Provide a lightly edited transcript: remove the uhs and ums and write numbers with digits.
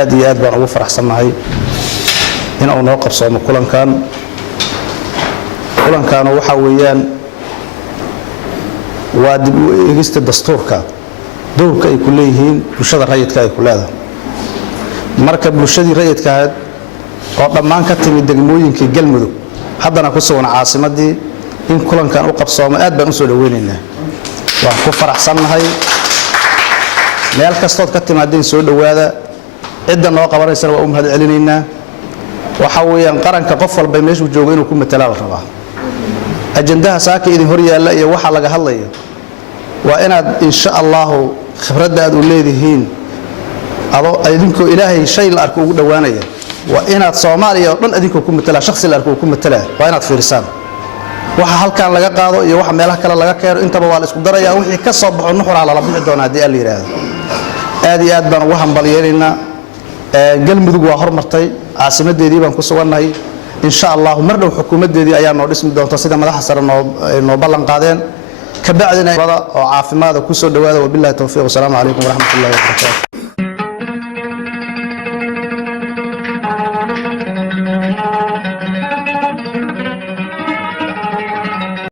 aad iyo aad baan ugu faraxsanahay in uu noo qabsoomo kulankan waxa weeyaan waa dib u eegista dastuurka dowrka ay ku leeyihiin bulshada rayidka ay ku leedahay marka bulshadii rayidka ahayd oo dhammaan ka timid degmooyinkii galmudug haddana ku sugan caasimadii in kulankan u qabsoomo aad baan u soo dhaweynaynaa waan ku faraxsanahay meel kastood ka timaadeen soo dhawaada cidda noo qabanaysana waa u mahad celinaynaa waxa weeyaan qaranka qof walba meeshuu joogo inuu ku matala la rabaa ajandaha saaka idin hor yaalla iyo waxa laga hadlayo waa inaad insha Allah khibradda aad u leedihiin idinkoo ilaahay shay la arko ugu dhawaanaya waa inaad Soomaaliya oo dhan idinkoo ku matala shakhsi la arko ku matala waa inaad fiirsaan waxa halkan laga qaado iyo waxa meelaha kale laga keeno intaba waa la isku darayaa wixii ka soo baxo nuxur la bixi doona hadii la yiraahdo aad iyo aad baan ugu hambalyeynaa galmudug waa hormartay caasimadeedii baan ku sugannahay insha Allah mar dhow xukuumadeedii ayaa noo dhismi doonta sida madaxda sare noo ballan qaadeen ka bacdina oo caafimaad ku soo dhawaada wabillahi tawfiiq wa salaamu alaykum wa rahmatullahi wa barakatuh